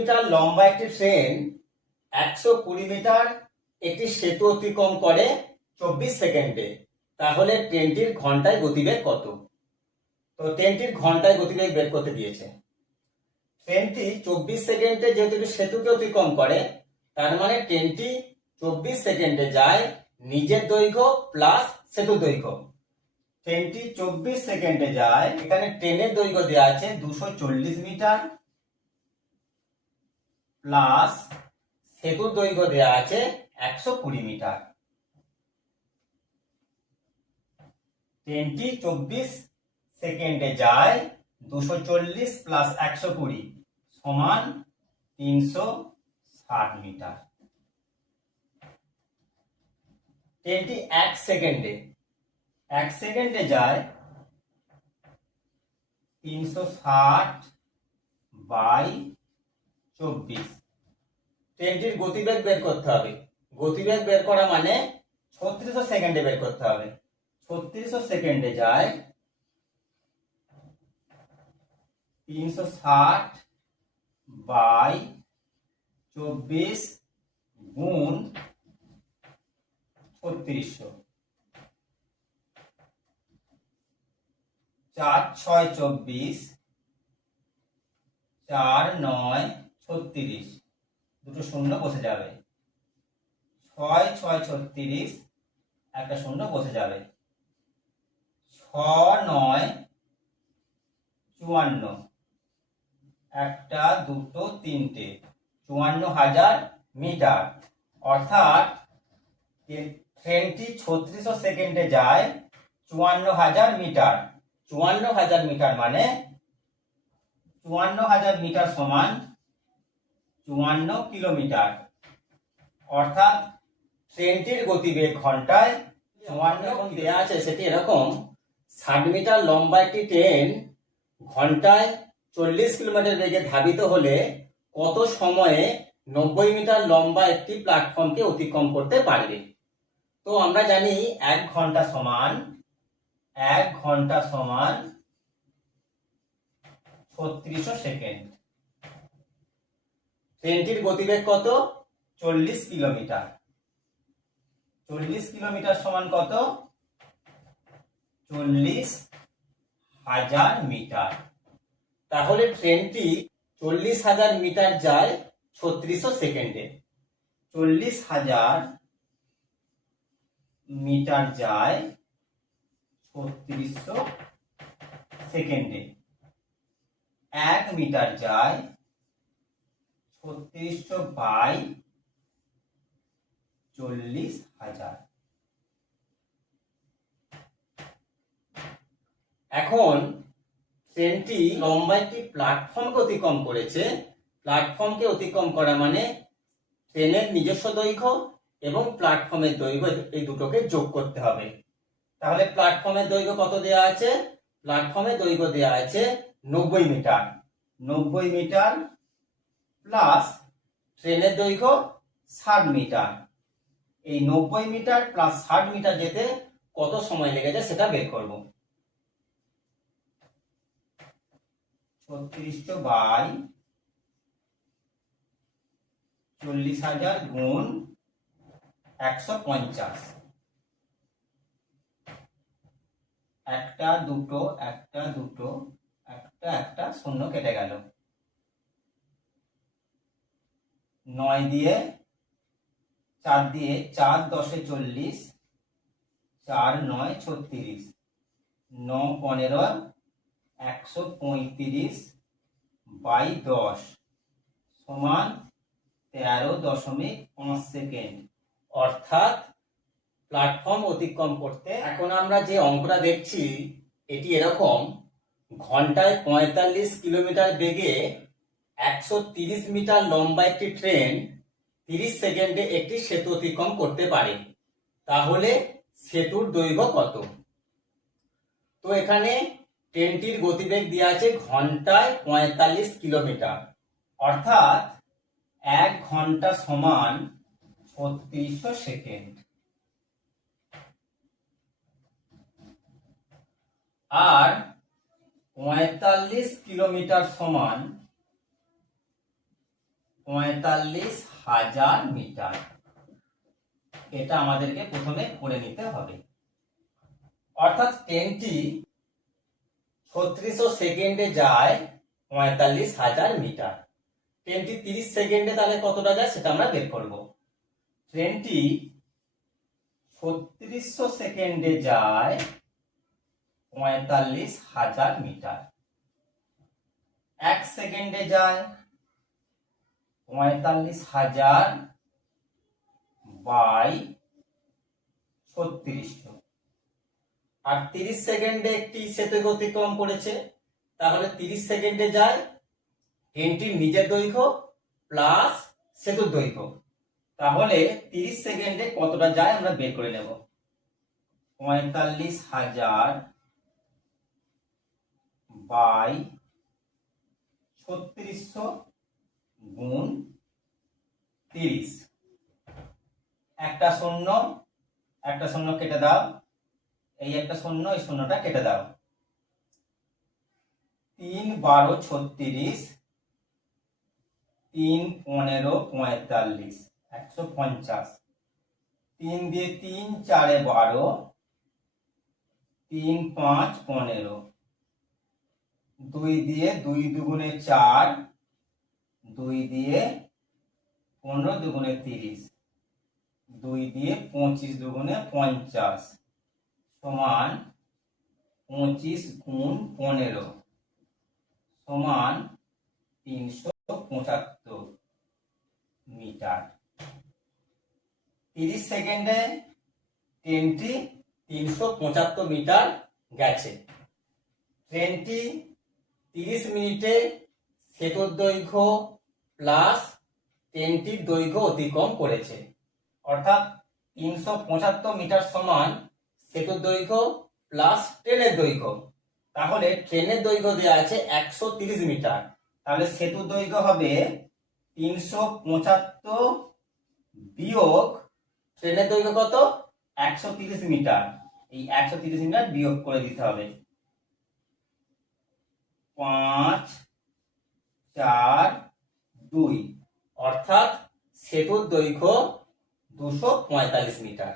Metre লম্বা একটি train একশো কুড়ি মিটার একটি সেতু অতিক্রম করে চব্বিশ সেকেন্ডে তাহলে ট্রেনটির ঘন্টায় গতিবেগ কত? তো ট্রেনটির ঘন্টায় গতিবেগ বের করতে দিয়েছে। ট্রেনটি চব্বিশ সেকেন্ডে যেহেতু সেতুকে অতিক্রম করে, তার মানে ট্রেনটি চব্বিশ সেকেন্ডে যায় নিজের দৈর্ঘ্য প্লাস সেতু দৈর্ঘ্য। ট্রেনটি চব্বিশ সেকেন্ডে যায়, এখানে ট্রেনের দৈর্ঘ্য দেওয়া আছে দুশো মিটার প্লাস সেতুর দৈর্ঘ্য দেওয়া আছে একশো কুড়ি মিটার। ট্রেনটি চব্বিশ সেকেন্ডে যায় দুশো চল্লিশ প্লাস একশো কুড়ি সমান তিনশো ষাট মিটার। ট্রেনটি এক সেকেন্ডে এক সেকেন্ডে যায় তিনশো ষাট বাই চব্বিশ। ট্রেনটির গতিবেগ বের করতে হবে। গতিবেগ বের করা মানে ছত্রিশশো সেকেন্ডে বের করতে হবে। ছত্রিশশো সেকেন্ডে যায় তিনশো ষাট বাই চব্বিশ গুণ ছত্রিশশো। চার ছয় চব্বিশ, চার নয় ছত্রিশ। দুটো শূন্য বসে যাবে। ছয় ছয় ছত্রিশ একটা শূন্য বসে যাবে। ছ নয়, চুয়ান্ন, একটা, দুটো, তিনটে, চুয়ান্ন হাজার মিটার। অর্থাৎ ট্রে- ট্রেনটি ছত্রিশশো সেকেন্ডে যায় চুয়ান্ন হাজার মিটার। চুয়ান্ন হাজার মিটার মানে চুয়ান্ন হাজার মিটার সমান চুয়ান্ন কিলোমিটার। অর্থাৎ ট্রেনটির গতিবেগ ঘন্টায় চুয়ান্ন দেওয়া আছে সেটি এরকম। ষাট মিটার লম্বা একটি ট্রেন ঘন্টায় চল্লিশ কিলোমিটার বেগে ধাবিত হলে কত সময়ে নব্বই মিটার লম্বা একটি প্ল্যাটফর্মকে অতিক্রম করতে পারবে? তো আমরা জানি এক ঘণ্টা সমান, এক ঘণ্টা সমান ছত্রিশশো সেকেন্ড। ট্রেনটির গতিবেগ কত? চল্লিশ কিলোমিটার। চল্লিশ কিলোমিটার সমান কত? চল্লিশ হাজার মিটার। তাহলে ট্রেনটি চল্লিশ হাজার মিটার যায় ছত্রিশশো সেকেন্ডে। চল্লিশ হাজার মিটার যায় ছত্রিশশো সেকেন্ডে। এক মিটার যায় ছত্রিশশো বাই চল্লিশ হাজার। এখন ট্রেনটি লম্বা একটি প্ল্যাটফর্মকে অতিক্রম করেছে। প্ল্যাটফর্মকে অতিক্রম করা মানে ট্রেনের নিজস্ব দৈর্ঘ্য এবং প্ল্যাটফর্মের দৈর্ঘ্য এই দুটোকে যোগ করতে হবে। তাহলে প্ল্যাটফর্মের দৈর্ঘ্য কত দেওয়া আছে? প্ল্যাটফর্মের দৈর্ঘ্য দেওয়া আছে নব্বই মিটার। নব্বই মিটার প্লাস ট্রেনের দৈর্ঘ্য ষাট মিটার। এই নব্বই মিটার প্লাস ষাট মিটার যেতে কত সময় লেগেছে সেটা বের করব। ছত্রিশশো বাই চল্লিশ হাজার গুণ একশো পঞ্চাশ। একটা দুটো একটা দুটো, একটা একটা শূন্য কেটে গেল। নয় দিয়ে চার দিয়ে চার দশে চল্লিশ, চার নয় ছত্রিশ, ন পনেরো, একশো পঁয়ত্রিশ বাই দশ সমান তেরো দশমিক পাঁচ সেকেন্ড। অর্থাৎ প্ল্যাটফর্ম অতিক্রম করতে এখন আমরা যে অঙ্কটা দেখছি, এটি এরকম, ঘন্টায় পঁয়তাল্লিশ কিলোমিটার বেগে একশো মিটার লম্বা একটি ট্রেন তিরিশ সেকেন্ডে একটি সেতু অতিক্রম করতে পারে। তাহলে সেতুর দৈর্ঘ্য কত? তো এখানে ট্রেনটির গতিবেগ দেওয়া আছে ঘন্টায় পঁয়তাল্লিশ কিলোমিটার। অর্থাৎ এক ঘণ্টা সমান ছত্রিশশো সেকেন্ড। আর পঁয়তাল্লিশ কিলোমিটার সমান পঁয়তাল্লিশ হাজার মিটার। এটা আমাদেরকে প্রথমে করে নিতে হবে। অর্থাৎ ট্রেনটি ছত্রিশশো সেকেন্ডে যায় পঁয়তাল্লিশ হাজার মিটার। ট্রেনটি তিরিশ সেকেন্ডে তাহলে কতটা যায় সেটা আমরা বের করব। ট্রেনটি ছত্রিশশো সেকেন্ডে যায় পঁয়তাল্লিশ হাজার মিটার। এক সেকেন্ডে যায় পঁয়তাল্লিশ হাজার বাই ছত্রিশশো আর তিরিশ সেকেন্ডে একটি সেতু অতিক্রম করেছে। তাহলে তিরিশ সেকেন্ডে যায় ট্রেনটির নিজের দৈর্ঘ্য প্লাস সেতুর দৈর্ঘ্য। তাহলে তিরিশ সেকেন্ডে কতটা যায় আমরা বের করে নেব। পঁয়তাল্লিশ হাজার বাই ছত্রিশশো গুণ তিরিশ। একটা শূন্য একটা শূন্য কেটে দাও। এই একটা শূন্য, এই শূন্যটা কেটে দাও। তিন বারো ছত্রিশ, তিন পনেরো পঁয়তাল্লিশ, একশো পঞ্চাশ। তিন দিয়ে তিন, চারে বারো, তিন পাঁচ পনেরো। দুই দিয়ে দুই দুগুণে চার দুই দিয়ে পনেরো দুগুণে তিরিশ। দুই দিয়ে পঁচিশ দুগুণে পঞ্চাশ। সমান পঁচিশ গুণ পনেরো। সমান তিনশো পঁচাত্তর মিটার। তিরিশ সেকেন্ডে ট্রেনটি তিনশো পঁচাত্তর মিটার গেছে। ট্রেনটি তিরিশ মিনিটে সেতুর দৈর্ঘ্য প্লাস ট্রেনটির দৈর্ঘ্য অতিক্রম করেছে। অর্থাৎ তিনশো পঁচাত্তর মিটার সমান সেতুর দৈর্ঘ্য প্লাস ট্রেনের দৈর্ঘ্য। তাহলে ট্রেনের দৈর্ঘ্য দেওয়া আছে একশো তিরিশ মিটার। তাহলে সেতুর দৈর্ঘ্য হবে তিনশো পঁচাত্তর বিয়োগ ট্রেনের দৈর্ঘ্য কত? একশো তিরিশ মিটার। এই একশো তিরিশ মিটার বিয়োগ করে দিতে হবে। পাঁচ চার দুই। অর্থাৎ সেতুর দৈর্ঘ্য দুশো পঁয়তাল্লিশ মিটার।